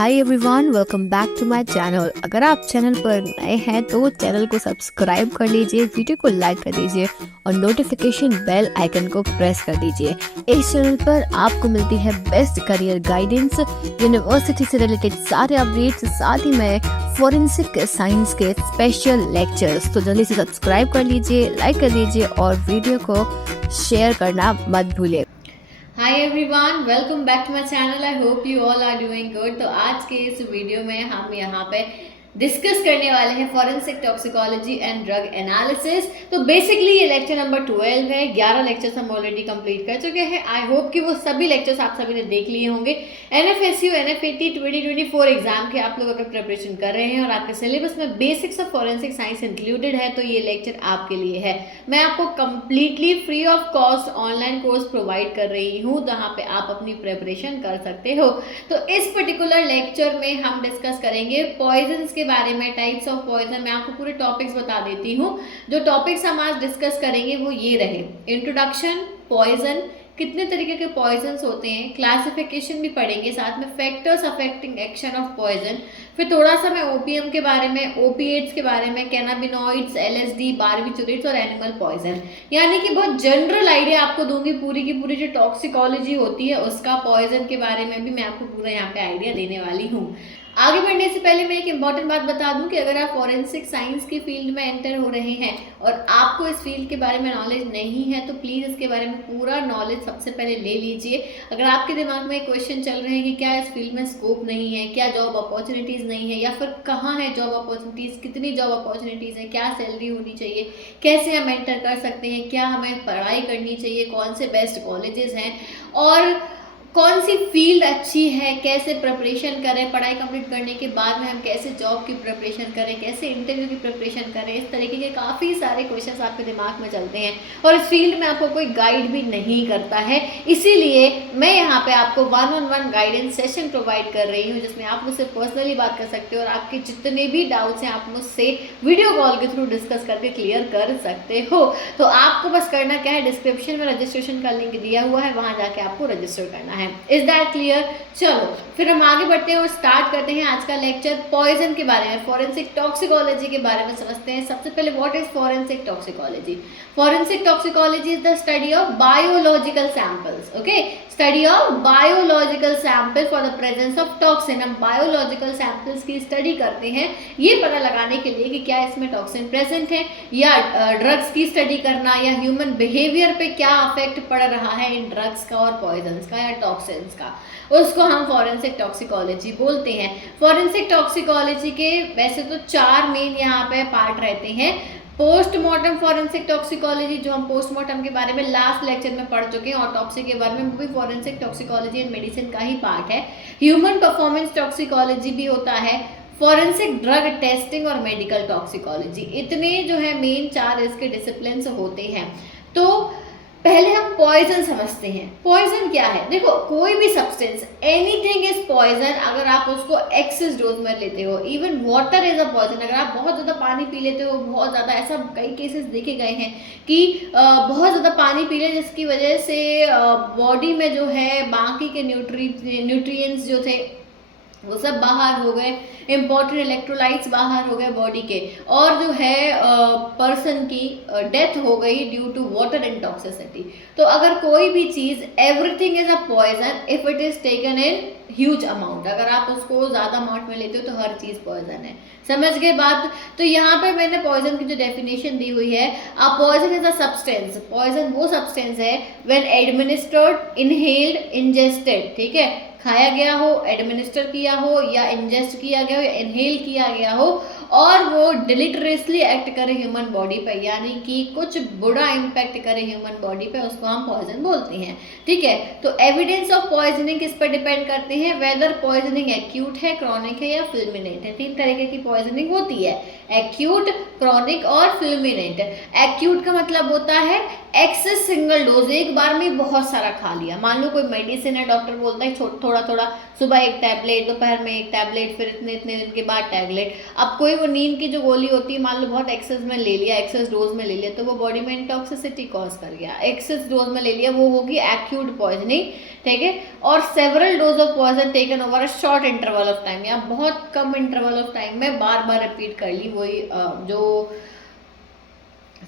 Hi everyone, welcome back to my channel. अगर आप channel पर नए हैं तो चैनल को सब्सक्राइब कर लीजिए, वीडियो को लाइक कर दीजिए और नोटिफिकेशन बेल आइकन को प्रेस कर दीजिए। इस चैनल पर आपको मिलती है बेस्ट करियर गाइडेंस, यूनिवर्सिटी से रिलेटेड सारे अपडेट्स, साथ ही में फॉरेंसिक साइंस के स्पेशल लेक्चर्स। तो जल्दी से सब्सक्राइब कर लीजिए, लाइक कर लीजिए और वीडियो को शेयर करना मत भूलिए। Hi everyone, welcome back to my channel. I hope you all are doing good. तो आज के इस वीडियो में हम यहाँ पे डिस्कस करने वाले हैं forensic toxicology and drug analysis. तो बेसिकली ये लेक्चर नंबर 12 है। 11 लेक्चर्स हम ऑलरेडी कंप्लीट कर चुके हैं। आई होप कि वो सभी लेक्चर्स आप सभी ने देख लिए होंगे। एनएफएसयू एनएफएटी 2024 एग्जाम के आप लोग अगर प्रिपरेशन कर रहे हैं और आपके सिलेबस में basics of forensic science included है तो ये लेक्चर आपके लिए है। मैं आपको completely free of cost online course provide कर रही हूँ जहाँ पे आप अपनी प्रिपरेशन कर सकते हो। तो इस पर्टिकुलर लेक्चर में हम डिस्कस करेंगे पॉइजन्स के बारे में, टाइप्स ऑफ पॉइजन। मैं आपको पूरे टॉपिक्स बता देती हूँ। जो टॉपिक्स हम आज डिस्कस करेंगे वो ये रहे: इंट्रोडक्शन, पॉइजन, कितने तरीके के पॉइजन्स होते हैं, क्लासिफिकेशन भी पढ़ेंगे, साथ में factors affecting action of poison, फिर थोड़ा सा मैं ओपीएम के बारे में, ओपीएट्स के बारे में, कैनाबिनॉइड्स, एलएसडी, बारबिटूरेट्स और एनिमल पॉइजन, यानी कि बहुत जनरल आइडिया आपको दूंगी। पूरी की पूरी जो टॉक्सिकोलॉजी होती है उसका, पॉइजन के बारे में भी मैं आपको पूरा यहाँ पे आइडिया देने वाली हूँ। आगे बढ़ने से पहले मैं एक इंपॉर्टेंट बात बता दूं कि अगर आप फॉरेंसिक साइंस की फील्ड में एंटर हो रहे हैं और आपको इस फील्ड के बारे में नॉलेज नहीं है तो प्लीज़ इसके बारे में पूरा नॉलेज सबसे पहले ले लीजिए। अगर आपके दिमाग में क्वेश्चन चल रहे हैं कि क्या इस फील्ड में स्कोप नहीं है, क्या जॉब अपॉर्चुनिटीज़ नहीं है, या फिर कहाँ है जॉब अपॉर्चुनिटीज़, कितनी जॉब अपॉर्चुनिटीज़ है, क्या सैलरी होनी चाहिए, कैसे हम एंटर कर सकते हैं, क्या हमें पढ़ाई करनी चाहिए, कौन से बेस्ट कॉलेजेस हैं और कौन सी फील्ड अच्छी है, कैसे प्रिपरेशन करें, पढ़ाई कंप्लीट करने के बाद में हम कैसे जॉब की प्रिपरेशन करें, कैसे इंटरव्यू की प्रिपरेशन करें, इस तरीके के काफ़ी सारे क्वेश्चंस आपके दिमाग में चलते हैं और इस फील्ड में आपको कोई गाइड भी नहीं करता है। इसीलिए मैं यहाँ पे आपको 1-on-1 गाइडेंस सेशन प्रोवाइड कर रही हूँ जिसमें आप मुझसे पर्सनली बात कर सकते हो और आपके जितने भी डाउट्स हैं आप मुझसे वीडियो कॉल के थ्रू डिस्कस करके क्लियर कर सकते हो। तो आपको बस करना क्या है, डिस्क्रिप्शन में रजिस्ट्रेशन का लिंक दिया हुआ है, वहाँ जाके आपको रजिस्टर करना है। Is that clear? चलो फिर हम आगे बढ़ते हैं और स्टार्ट करते हैं आज का लेक्चर। पॉइजन के बारे में, फॉरेंसिक टॉक्सिकोलॉजी के बारे में समझते हैं। सबसे पहले what is forensic toxicology? Forensic toxicology is the study of biological samples. Okay, study of biological sample for the presence of toxin. हम बायोलॉजिकल सैंपल्स की स्टडी करते हैं ये पता लगाने के लिए कि क्या इसमें टॉक्सिन प्रेजेंट है, या ड्रग्स की स्टडी करना, या ह्यूमन बिहेवियर पे क्या अफेक्ट पड़ रहा है इन ड्रग्स का और पॉइजन्स का या टॉक्सिन्स का, उसको हम फॉरेंसिक टॉक्सिकोलॉजी बोलते हैं। फॉरेंसिक टॉक्सिकोलॉजी के वैसे तो 4 मेन यहाँ पे पार्ट रहते हैं। पोस्टमार्टम फॉरेंसिक टॉक्सिकोलॉजी, जो हम पोस्टमार्टम के बारे में लास्ट लेक्चर में पढ़ चुके हैं, ऑटोप्सी के बारे में, वो भी फॉरेंसिक टॉक्सिकोलॉजी एंड मेडिसिन का ही पार्ट है। ह्यूमन परफॉर्मेंस टॉक्सिकोलॉजी भी होता है, फॉरेंसिक ड्रग टेस्टिंग और मेडिकल टॉक्सिकोलॉजी। इतने जो है मेन 4 इसके डिसिप्लिन्स होते हैं। तो पहले हम पॉइजन समझते हैं। पॉइजन क्या है? देखो, कोई भी सब्सटेंस, एनीथिंग इज पॉइजन अगर आप उसको एक्सेस डोज में लेते हो। Even water is a poison. अगर आप बहुत ज़्यादा पानी पी लेते हो, बहुत ज़्यादा, ऐसा कई केसेस देखे गए हैं कि बहुत ज़्यादा पानी पी ले जिसकी वजह से बॉडी में जो है बाकी के न्यूट्रिएंट्स जो थे वो सब बाहर हो गए, इम्पॉर्टेंट इलेक्ट्रोलाइट्स बाहर हो गए बॉडी के, और जो है पर्सन की डेथ हो गई ड्यू टू वाटर इंटॉक्सिसिटी। तो अगर कोई भी चीज़, everything is a poison if it is taken in huge amount. अगर आप उसको ज़्यादा अमाउंट में लेते हो तो हर चीज़ पॉइजन है। समझ गए बात? तो यहाँ पे मैंने पॉइजन की जो डेफिनेशन दी हुई है, a poison is a substance. Poison वो सब्सटेंस है व्हेन एडमिनिस्टर्ड, इनहेल्ड, इंजेस्टेड, ठीक है, खाया गया हो, एडमिनिस्टर किया हो, या इंजेस्ट किया गया हो, या इनहेल किया गया हो, और वो डिलीटरेसली एक्ट करे ह्यूमन बॉडी पे, यानी कि कुछ बुरा इम्पैक्ट करे ह्यूमन बॉडी पे, उसको हम पॉइजन बोलते हैं। ठीक है, तो एविडेंस ऑफ पॉइजनिंग किस पर डिपेंड करते हैं? वेदर पॉइजनिंग एक्यूट है, क्रॉनिक है या फुलमिनेंट है। 3 तरीके की पॉइजनिंग होती है: एक्यूट, क्रॉनिक और फुलमिनेंट। एक्यूट का मतलब होता है एक्सेस सिंगल डोज, एक बार में बहुत सारा खा लिया। मान लो कोई मेडिसिन है, डॉक्टर बोलता है थोड़ा थोड़ा, सुबह एक टैबलेट, दोपहर में एक टैबलेट, फिर इतने इतने दिन के बाद टैबलेट। अब कोई वो नींद की जो गोली होती है, मान लो बहुत एक्सेस में ले लिया, एक्सेस डोज में ले लिया, तो वो बॉडी में इंटॉक्सिसिटी कॉज कर गया। एक्सेस डोज में ले लिया, वो होगी एक्यूट पॉइजनिंग, ठीक है। और several dose of poison taken over a short interval of time, या बहुत कम इंटरवल ऑफ टाइम में बार बार रिपीट कर ली वही जो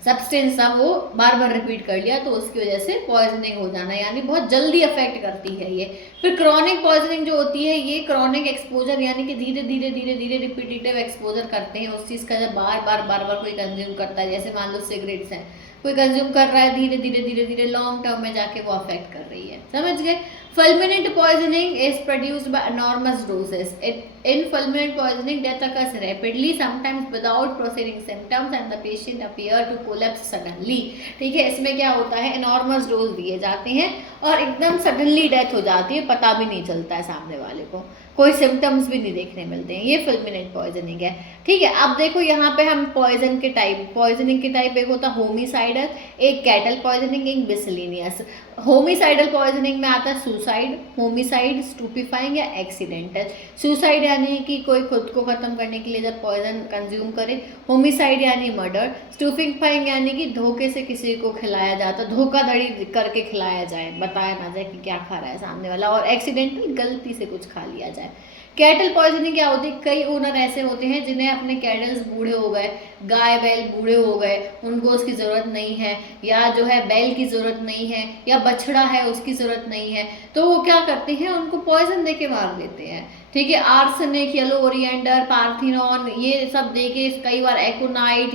सब्सटेंस था वो बार बार रिपीट कर लिया, तो उसकी वजह से पॉइजनिंग हो जाना, यानी बहुत जल्दी अफेक्ट करती है ये। फिर क्रॉनिक पॉइजनिंग जो होती है, ये क्रॉनिक एक्सपोजर, यानी कि धीरे धीरे धीरे धीरे रिपीटेटिव एक्सपोजर करते हैं उस चीज़ का, जब बार बार कोई कंज्यूम करता है। जैसे मान लो सिगरेट्स हैं, कोई कंज्यूम कर रहा है, धीरे धीरे लॉन्ग टर्म में जाके वो अफेक्ट कर रही है, समझ गए। fulminant poisoning is produced by enormous doses. In fulminant poisoning, death occurs rapidly, sometimes without preceding symptoms, and the patient appear to collapse suddenly. ठीक है, इसमें क्या होता है, enormous dose दिए जाते हैं और एकदम सडनली डेथ हो जाती है, पता भी नहीं चलता है सामने वाले को, कोई सिम्टम्स भी नहीं देखने मिलते हैं। ये fulminant poisoning है, ठीक है। अब देखो यहाँ पे हम पॉइजन के टाइप, पॉइजनिंग के टाइप एक होता है होमिसाइडल, एक कैटल पॉइजनिंग, एक बिसलिनियस। होमिसाइडल पॉइजनिंग में आता है सुसाइड, होमिसाइड, स्टूपिफाइंग या एक्सीडेंटल। सुसाइड यानी कि कोई खुद को खत्म करने के लिए जब पॉइजन कंज्यूम करे, होमिसाइड यानी मर्डर, स्टूपिफाइंग यानी कि धोखे से किसी को खिलाया जाता, धोखाधड़ी करके खिलाया जाए, बताया ना जाए कि क्या खा रहा है सामने वाला, और एक्सीडेंटल, गलती से कुछ खा लिया जाए। कैटल पॉइजनिंग क्या होती है, कई ओनर ऐसे होते हैं जिन्हें अपने कैटल्स बूढ़े हो गए, गाय बैल बूढ़े हो गए, उनको उसकी ज़रूरत नहीं है, या जो है बैल की ज़रूरत नहीं है, या बछड़ा है उसकी ज़रूरत नहीं है, तो वो क्या करते हैं, उनको पॉइजन दे के मार देते हैं, ठीक है। आर्सेनिक, येलो ओरिएंडर, पार्थिनॉन, ये सब दे के, कई बार एकोनाइट,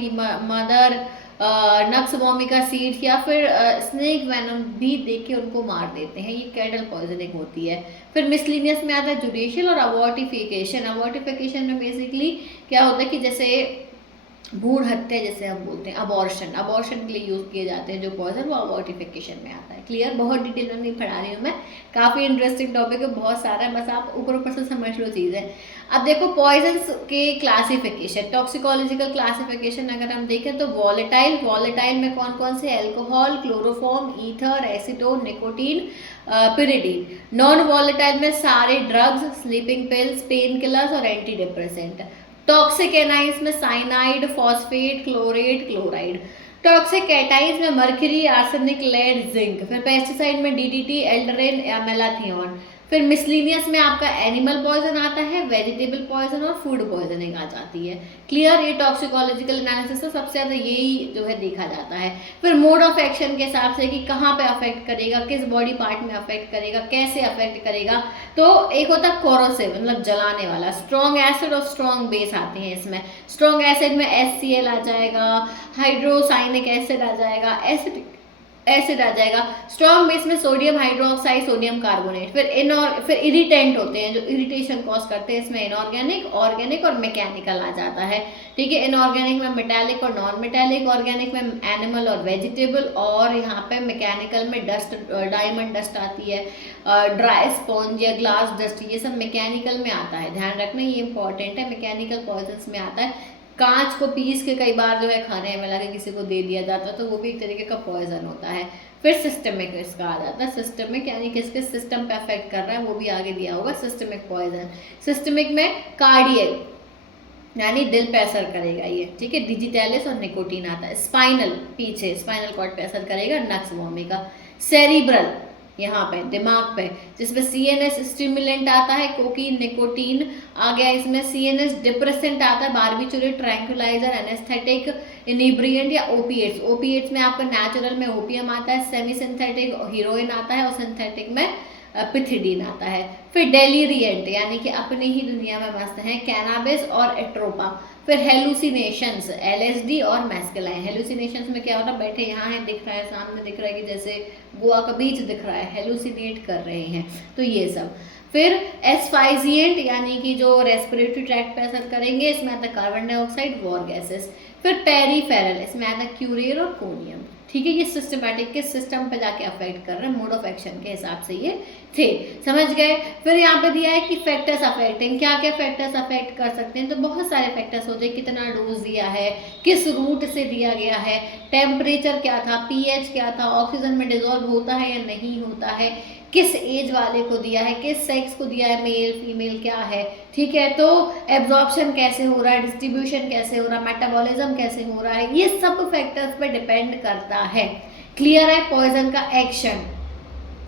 मदर, नक्स वोमिका सीड्स, या फिर स्नेक वेनम भी दे के उनको मार देते हैं। ये कैटल पॉइजनिंग होती है। फिर मिसलिनियस में आता है जुडिशियल और अबॉर्टिफिकेशन। अबॉर्टिफिकेशन में बेसिकली क्या होता है कि जैसे भ्रूण हत्या जैसे हम बोलते हैं, अबॉर्शन, अबॉर्शन के लिए यूज़ किए जाते हैं जो पॉइजन, वो अबॉर्टिफिकेशन में आता है। क्लियर, बहुत डिटेल में नहीं पढ़ा रही हूँ मैं, काफ़ी इंटरेस्टिंग टॉपिक है, बहुत सारा है, बस आप ऊपर ऊपर से समझ लो चीज़ें। अब देखो पॉइजन्स के क्लासिफिकेशन, टॉक्सिकोलॉजिकल क्लासिफिकेशन अगर हम देखें तो वॉलेटाइल, वॉलेटाइल में कौन कौन से, alcohol, chloroform, ether, acetone, nicotine, pyridine. Non volatile में सारे drugs, sleeping pills, pain killers और एंटी डिप्रेसेंट। टॉक्सिक एनाइंस में cyanide, phosphate, chlorate, chloride. Toxic cations में मर्क्यूरी, आर्सेनिक, लेड, जिंक। फिर पेस्टिसाइड में डीडीटी, एल्डरेन या मेलाथियोन। फिर मिसलिनियस में आपका एनिमल पॉइजन आता है, वेजिटेबल पॉइजन और फूड पॉइजनिंग आ जाती है। क्लियर, ये टॉक्सिकोलॉजिकल एनालिसिस से सबसे ज़्यादा यही जो है देखा जाता है। फिर मोड ऑफ एक्शन के हिसाब से कि कहाँ पे अफेक्ट करेगा, किस बॉडी पार्ट में अफेक्ट करेगा, कैसे अफेक्ट करेगा। तो एक होता है कोरोसिव, मतलब जलाने वाला, स्ट्रॉन्ग एसिड और स्ट्रॉन्ग बेस आते हैं इसमें। स्ट्रॉन्ग एसिड में HCl आ जाएगा, हाइड्रोसाइनिक एसिड आ जाएगा, एसिड आ जाएगा। स्ट्रॉन्ग बेस में सोडियम हाइड्रोक्साइड, सोडियम कार्बोनेट। फिर इरिटेंट होते हैं जो इरिटेशन कॉज करते हैं, इसमें इनऑर्गेनिक, ऑर्गेनिक और मैकेनिकल आ जाता है, ठीक है। इनऑर्गेनिक में मेटालिक और नॉन मेटालिक, ऑर्गेनिक में एनिमल और वेजिटेबल, और यहाँ पे मैकेनिकल में डस्ट, डायमंड डस्ट आती है, ड्राई स्पॉन्ज या ग्लास डस्ट, ये सब मैकेनिकल में आता है, ध्यान रखना ये इंपॉर्टेंट है, मैकेनिकल पॉइजन्स में आता है। कांच को पीस के कई बार जो है खाने में लगा के किसी को दे दिया जाता है, तो वो भी एक तरीके का पॉइजन होता है। फिर सिस्टमिक इसका आ जाता है, सिस्टमिक यानी किसके सिस्टम पे अफेक्ट कर रहा है, वो भी आगे दिया होगा, सिस्टमिक पॉइजन। सिस्टमिक में कार्डियक यानी दिल पे असर करेगा ये, ठीक है, डिजिटैलिस और निकोटीन आता है। स्पाइनल, पीछे स्पाइनल कॉर्ड पे असर करेगा, नक्स वोमिका। सेरिब्रल, यहाँ पे दिमाग पे, जिसमें CNS स्टिमुलेंट आता है, कोकीन, निकोटीन आ गया, इसमें CNS डिप्रेसेंट आता है, बारबिचुरेट, ट्रैंक्विलाइजर, एनेस्थेटिक, इनिब्रिएंट या ओपिएट्स। ओपिएट्स में आपका नेचुरल में ओपियम आता है, सेमी सिंथेटिक हीरोइन आता है, और सिंथेटिक में पिथिडीन आता है। फिर डेलीरिएंट यानी कि अपनी ही दुनिया में मस्त हैं, कैनाबिस और एट्रोपा। फिर हेलुसिनेशंस, LSD और मैस्केलाइन। हेलुसिनेशंस में क्या हो रहा है, बैठे यहाँ है, दिख रहा है, सामने दिख रहा है कि जैसे गोवा का बीच दिख रहा है, हेलुसिनेट कर रहे हैं, तो ये सब। फिर एस्फाइजिएंट यानी कि जो रेस्पिरेटरी ट्रैक्ट पे असर करेंगे, इसमें आता है कार्बन डाइऑक्साइड, वॉर गैसेस। फिर पेरीफेरल, इसमें आता है क्यूरेर और कोनियम। ठीक है, ये सिस्टमेटिक के सिस्टम पे जाके अफेक्ट कर रहे हैं, मोड ऑफ एक्शन के हिसाब से ये थे, समझ गए। फिर यहाँ पे दिया है कि फैक्टर्स अफेक्टिंग, क्या क्या फैक्टर्स अफेक्ट कर सकते हैं, तो बहुत सारे फैक्टर्स होते हैं, कितना डोज दिया है, किस रूट से दिया गया है, टेम्परेचर क्या था, पीएच क्या था, ऑक्सीजन में डिजोल्व होता है या नहीं होता है, किस एज वाले को दिया है, किस सेक्स को दिया है, मेल फीमेल क्या है, ठीक है, तो एब्जॉर्प्शन कैसे हो रहा है, डिस्ट्रीब्यूशन कैसे हो रहा है, मेटाबॉलिज्म कैसे हो रहा है, ये सब फैक्टर्स पे डिपेंड करता है। क्लियर है पॉइजन का एक्शन।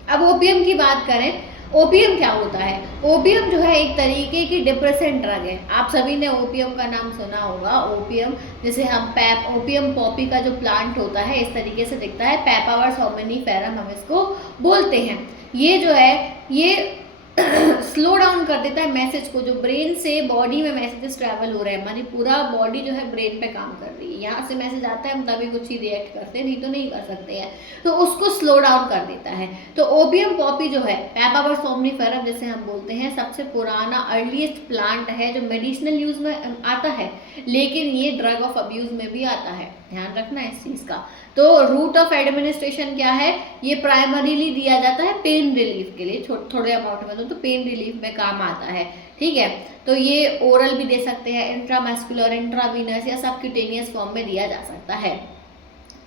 अब ओपीएम की बात करें, ओपीएम क्या होता है, ओपीएम जो है एक तरीके की डिप्रेसेंट ड्रग है। आप सभी ने ओपीएम का नाम सुना होगा। ओपीएम जैसे हम पैप, ओपीएम पॉपी का जो प्लांट होता है इस तरीके से दिखता है, पैपावर सोमनिफेरम हम इसको बोलते हैं। ये जो है ये स्लो डाउन कर देता है मैसेज को, जो ब्रेन से बॉडी में मैसेजेस ट्रैवल हो रहे हैं, हमारी पूरा बॉडी जो है ब्रेन पे काम कर रही है, यहाँ से मैसेज आता है हम तभी कुछ ही रिएक्ट करते हैं, नहीं तो नहीं कर सकते हैं, तो उसको स्लो डाउन कर देता है। तो ओपीएम पॉपी जो है पैपावर सोमनिफेरम जैसे हम बोलते हैं, सबसे पुराना अर्लीस्ट प्लांट है जो मेडिसिनल यूज में आता है, लेकिन ये ड्रग ऑफ अब्यूज में भी आता है, ध्यान रखना इस चीज का। तो रूट ऑफ एडमिनिस्ट्रेशन क्या है, ये प्राइमरीली दिया जाता है पेन रिलीफ के लिए, थोड़े अमाउंट में तो पेन रिलीफ में काम आता है, ठीक है। तो ये ओरल भी दे सकते हैं, इंट्रामस्कुलर, इंट्रावीनस या सबक्यूटेनियस फॉर्म में दिया जा सकता है।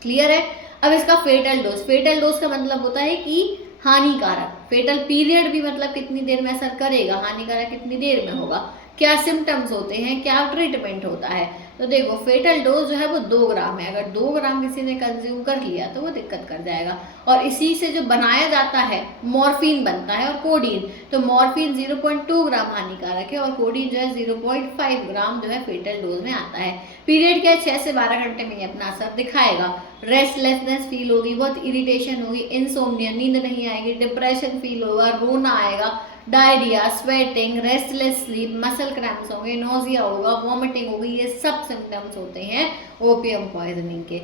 क्लियर है। अब इसका फेटल डोज, फेटल डोज का मतलब होता है कि हानिकारक, फेटल पीरियड भी मतलब कितनी देर में असर करेगा, हानिकारक कितनी देर में होगा, क्या सिम्टम्स होते हैं, क्या ट्रीटमेंट होता है। तो देखो फेटल डोज जो है वो 2 ग्राम है, अगर 2 ग्राम किसी ने कंज्यूम कर लिया तो वो दिक्कत कर जाएगा। और इसी से जो बनाया जाता है मॉर्फिन बनता है और कोडीन, तो मॉर्फिन 0.2 ग्राम हानिकारक है और कोडीन जो है 0.5 ग्राम जो है फेटल डोज में आता है। पीरियड क्या 6 से 12 घंटे में ये अपना असर दिखाएगा। रेस्टलेसनेस फील होगी, बहुत इरिटेशन होगी, इंसोम्निया, नींद नहीं आएगी, डिप्रेशन फील होगा, रोना आएगा, diarrhoea, sweating, restless sleep, muscle cramps होंगे, नोजिया होगा, वॉमिटिंग होगी, ये सब सिम्टम्स होते हैं ओपीएम पॉइजनिंग के,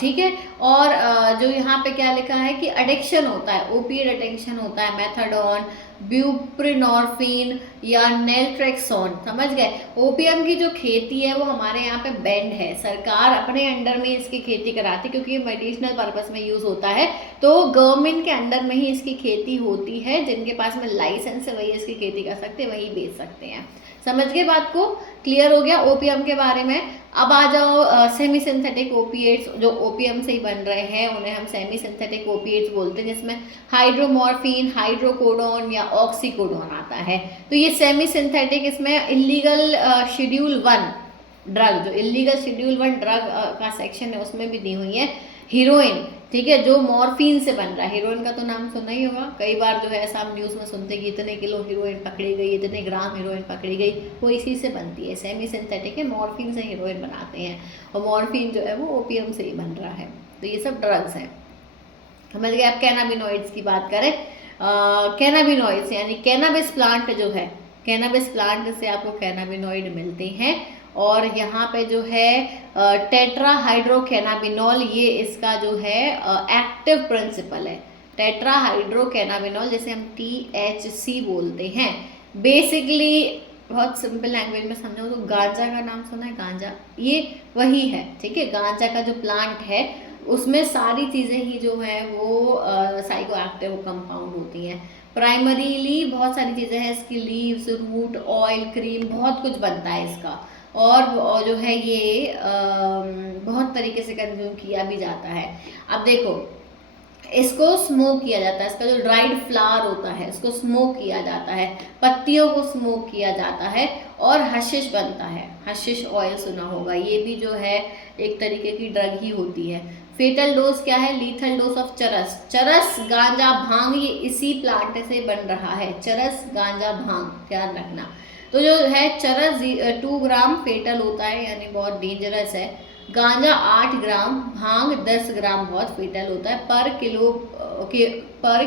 ठीक है। और जो यहाँ पे क्या लिखा है कि एडिक्शन होता है, ओपिएट एडिक्शन होता है, मेथाडोन, ब्यूप्रेनॉर्फिन या नेल्ट्रेक्सोन, समझ गए। ओपीएम की जो खेती है वो हमारे यहाँ पे बैंड है, सरकार अपने अंडर में इसकी खेती कराती है क्योंकि ये मेडिसिनल पर्पस में यूज होता है, तो गवर्नमेंट के अंडर में ही इसकी खेती होती है, जिनके पास में लाइसेंस है वही इसकी खेती कर सकते हैं, वही बेच सकते हैं। समझ गए बात को, क्लियर हो गया ओपीएम के बारे में। अब आ जाओ सेमी सिंथेटिक ओपिएट्स, जो ओपीएम से ही बन रहे हैं उन्हें हम सेमी सिंथेटिक ओपिएट्स बोलते हैं, जिसमें हाइड्रोमॉर्फिन, हाइड्रोकोडोन या ऑक्सीकोडोन आता है। तो ये सेमी सिंथेटिक, इसमें इलीगल शेड्यूल 1 ड्रग, जो इलीगल शेड्यूल 1 ड्रग का सेक्शन है उसमें भी दी हुई है हीरोइन, ठीक है, जो मॉर्फिन से बन रहा है। हीरोइन का तो नाम सुना ही होगा, कई बार जो है ऐसा हम न्यूज़ में सुनते हैं कि इतने किलो हीरोइन पकड़ी गई, इतने ग्राम हीरोइन पकड़ी गई, वो इसी से बनती है, सेमी सिंथेटिक है, मॉर्फिन से हीरोइन बनाते हैं और मॉर्फिन जो है वो ओपीएम से ही बन रहा है। तो ये सब ड्रग्स हैं, समझ गए। अब कैनाबिनॉइड्स की बात करें, कैनाबिनॉइड्स यानी कैनाबिस प्लांट जो है, कैनाबिस प्लांट से आपको कैनाबिनॉइड मिलते हैं और यहाँ पे जो है टेट्राहाइड्रोकैनाबिनॉल, ये इसका जो है एक्टिव प्रिंसिपल है, टेट्राहाइड्रोकैनाबिनॉल, जैसे हम THC बोलते हैं। बेसिकली बहुत सिंपल लैंग्वेज में समझो तो गांजा का नाम सुना है, गांजा ये वही है, ठीक है। गांजा का जो प्लांट है उसमें सारी चीज़ें ही जो है वो साइको एक्टिव कंपाउंड होती हैं। प्राइमरीली बहुत सारी चीज़ें हैं, इसकी लीव्स, रूट, ऑयल, क्रीम, बहुत कुछ बनता है इसका, और जो है ये बहुत तरीके से कंज्यूम किया भी जाता है। अब देखो इसको स्मोक किया जाता है, इसका जो ड्राइड फ्लावर होता है उसको स्मोक किया जाता है, पत्तियों को स्मोक किया जाता है और हशिश बनता है, हशिश ऑयल सुना होगा, ये भी जो है एक तरीके की ड्रग ही होती है। फेटल डोज क्या है, लीथल डोज ऑफ चरस, चरस गांजा भांग ये इसी प्लांट से बन रहा है, चरस गांजा भांग, ध्यान रखना। तो जो है चरस 2 ग्राम फेटल होता है यानी बहुत डेंजरस है, गांजा 8 ग्राम, भांग 10 ग्राम बहुत फेटल होता है पर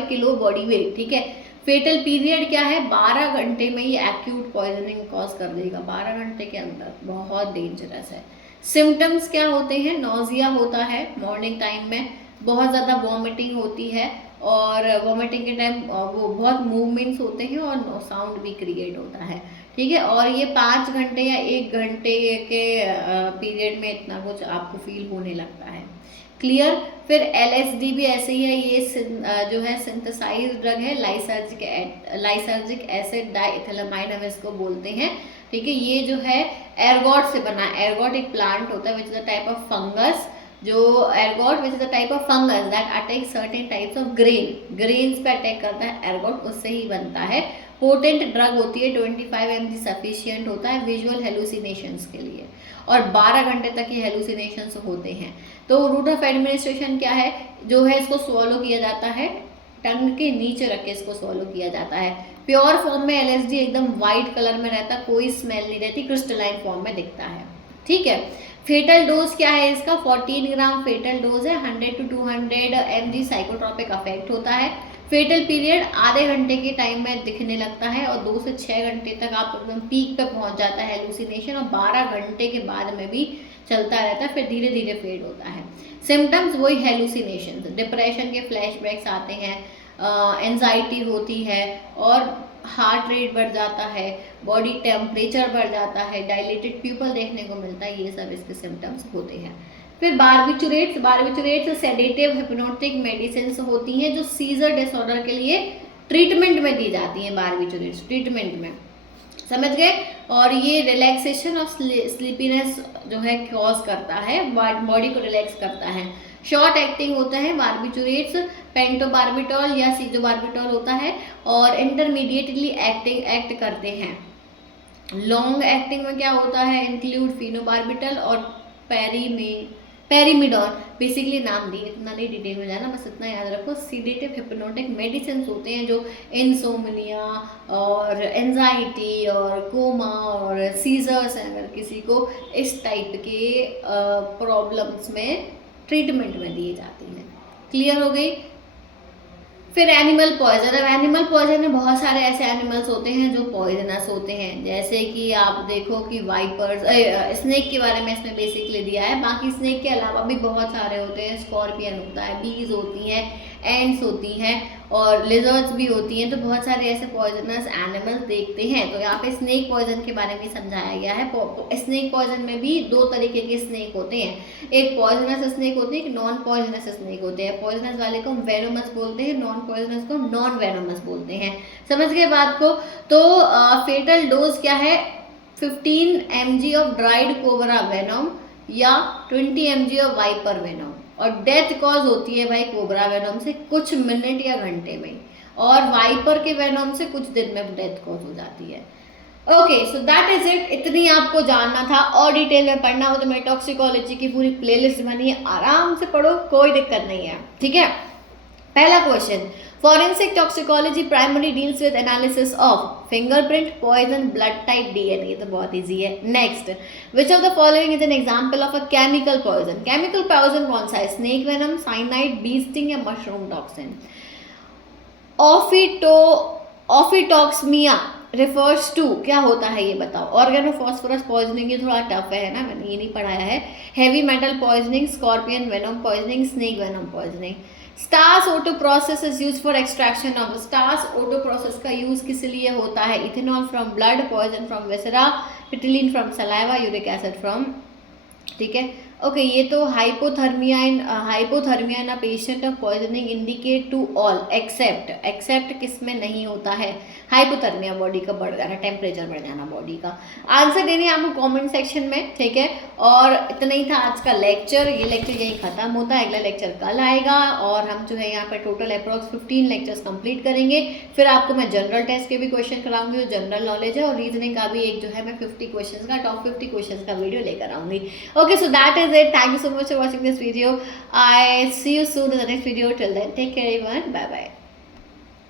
किलो बॉडी वेट, ठीक है। फेटल पीरियड क्या है, 12 घंटे में ये एक्यूट पॉइजनिंग कॉज कर देगा, 12 घंटे के अंदर, बहुत डेंजरस है। सिम्टम्स क्या होते हैं, नोजिया होता है मॉर्निंग टाइम में, बहुत ज़्यादा वॉमिटिंग होती है और वॉमिटिंग के टाइम वो बहुत मूवमेंट्स होते हैं और साउंड भी क्रिएट होता है, ठीक है। और ये 5 घंटे या 1 घंटे के पीरियड में इतना कुछ आपको फील होने लगता है। क्लियर। फिर LSD भी ऐसे ही है, ये जो है सिंथेसाइज्ड ड्रग है, लाइसर्जिक एसिड डाइथिलामाइड हम इसको बोलते हैं, ठीक है। ये जो है एर्गोट से बना है। एर्गोट एक प्लांट होता है which is a type of fungus, जो ergot which is a type of fungus that attack certain types of grains पे अटैक करता है एर्गोट, उससे ही बनता है। पोटेंट ड्रग होती है, 25 mg सफिशियंट होता है विजुअल हेलुसिनेशंस के लिए, और 12 घंटे तक ये हेलुसिनेशंस होते हैं। तो रूट ऑफ एडमिनिस्ट्रेशन क्या है, जो है इसको स्वॉलो किया जाता है, टंग के नीचे रख के इसको स्वॉलो किया जाता है। प्योर फॉर्म में LSD एकदम वाइट कलर में रहता, कोई स्मेल नहीं रहती, क्रिस्टलाइन फॉर्म में दिखता है, ठीक है। फेटल डोज क्या है इसका, 14 ग्राम फेटल डोज है, 100 to 200 mg साइकोट्रोपिक अफेक्ट होता है। फेटल पीरियड आधे घंटे के टाइम में दिखने लगता है, और 2 से 6 घंटे तक आप एकदम पीक पे पहुंच जाता है हेलुसिनेशन, और 12 घंटे के बाद में भी चलता रहता है, फिर धीरे धीरे फेड होता है। सिम्टम्स वही हेलुसिनेशन, डिप्रेशन के फ्लैशबैक्स आते हैं, एंजाइटी होती है, और हार्ट रेट बढ़ जाता है, बॉडी टेम्परेचर बढ़ जाता है, डायलेटेड प्यूपल देखने को मिलता है, ये सब इसके सिम्टम्स होते हैं। फिर बारबिचुरेट्स सेडेटिव हिप्नोटिक मेडिसिन होती हैं जो सीजर डिसऑर्डर के लिए ट्रीटमेंट में दी जाती हैं, बारबिचुरेट्स ट्रीटमेंट में, समझ गए। और ये रिलैक्सेशन ऑफ स्लीपीनेस जो है कॉज करता है, बॉडी को रिलैक्स करता है। शॉर्ट एक्टिंग होता है बारबिचुरेट्स, पेंटोबार्बिटॉल या सीजोबार्बिटॉल होता है, और इंटरमीडिएटली एक्ट करते हैं। लॉन्ग एक्टिंग में क्या होता है, इंक्लूड फिनोबार्बिटल और पेरीमिडॉन, बेसिकली नाम दिए, इतना नहीं डिटेल में जाना, बस इतना याद रखो। सीडेटिव हिप्नोटिक मेडिसिन होते हैं जो इंसोमनिया और एंजाइटी और कोमा और सीजर्स हैं, अगर किसी को इस टाइप के प्रॉब्लम्स में ट्रीटमेंट में दिए जाती हैं। क्लियर हो गई। फिर एनिमल पॉइजन, अब एनिमल पॉइजन में बहुत सारे ऐसे एनिमल्स होते हैं जो पॉइजनस होते हैं, जैसे कि आप देखो कि वाइपर्स, स्नेक के बारे में इसमें बेसिकली दिया है, बाकी स्नेक के अलावा भी बहुत सारे होते हैं, स्कॉर्पियन होता है, बीज होती हैं, एंड्स होती हैं, और लिजर्ड्स भी होती हैं। तो बहुत सारे ऐसे पॉइजनस एनिमल्स देखते हैं। तो यहाँ पे स्नेक पॉइजन के बारे में समझाया गया है। स्नेक पॉइजन में भी 2 तरीके के स्नेक होते हैं, एक पॉइजनस स्नेक होते हैं, एक नॉन पॉइजनस स्नेक होते हैं। पॉइजनस वाले को हम वेनोमस बोलते हैं, नॉन पॉइजनस को नॉन वेनोमस बोलते हैं, समझ गए बात को। तो फेटल डोज क्या है, 15 mg of dried cobra venom या 20 mg ऑफ वाइपर वेनम, और डेथ कॉज होती है भाई कोबरा वेनम से कुछ मिनट या घंटे में, और वाइपर के वेनम से कुछ दिन में डेथ कॉज हो जाती है। Okay, so that is it, इतनी आपको जानना था। और डिटेल में पढ़ना हो तो मेरी टॉक्सिकोलॉजी की पूरी प्लेलिस्ट बनी है, आराम से पढ़ो, कोई दिक्कत नहीं है, ठीक है। पहला question, forensic toxicology primary deals with analysis of fingerprint, poison, blood type, DNA, तो बहुत इजी है। Next, which of the following is an example of a chemical poison. Chemical poison कौन सा है, snake venom, cyanide, bee sting या mushroom toxin. Ophitoxaemia refers to, क्या होता है ये बताओ। ऑर्गेनोफॉस्फोरस पॉइजनिंग, ये थोड़ा टफ है ना, मैंने ये नहीं पढ़ाया है। Heavy metal poisoning, scorpion venom poisoning, snake venom poisoning. Stas Otto process is use for extraction of, Stas Otto process का यूज किस लिए होता है, ethanol from blood, poison from viscera, ptyalin from saliva, uric acid from, ठीक है। Okay, ये तो hypothermia in a patient of poisoning indicate to all except किस में नहीं होता है, हाइपोथर्मिया, बॉडी का बढ़ जाना, टेम्परेचर बढ़ जाना बॉडी का। आंसर देने आपको कमेंट सेक्शन में, ठीक है। और इतना ही था आज का लेक्चर, ये लेक्चर यहीं खत्म होता है, अगला लेक्चर कल आएगा, और हम जो है यहाँ पर टोटल अप्रॉक्स 15 लेक्चर्स कंप्लीट करेंगे। फिर आपको मैं जनरल टेस्ट के भी क्वेश्चन कराऊंगी जो जनरल नॉलेज है, और रीजनिंग का भी एक जो है मैं 50 क्वेश्चन का, टॉप 50 क्वेश्चन का वीडियो लेकर आऊंगी। Okay, so that is it. Thank you so much for watching this video. I see you soon in the next video. Till then, take care everyone. Bye bye.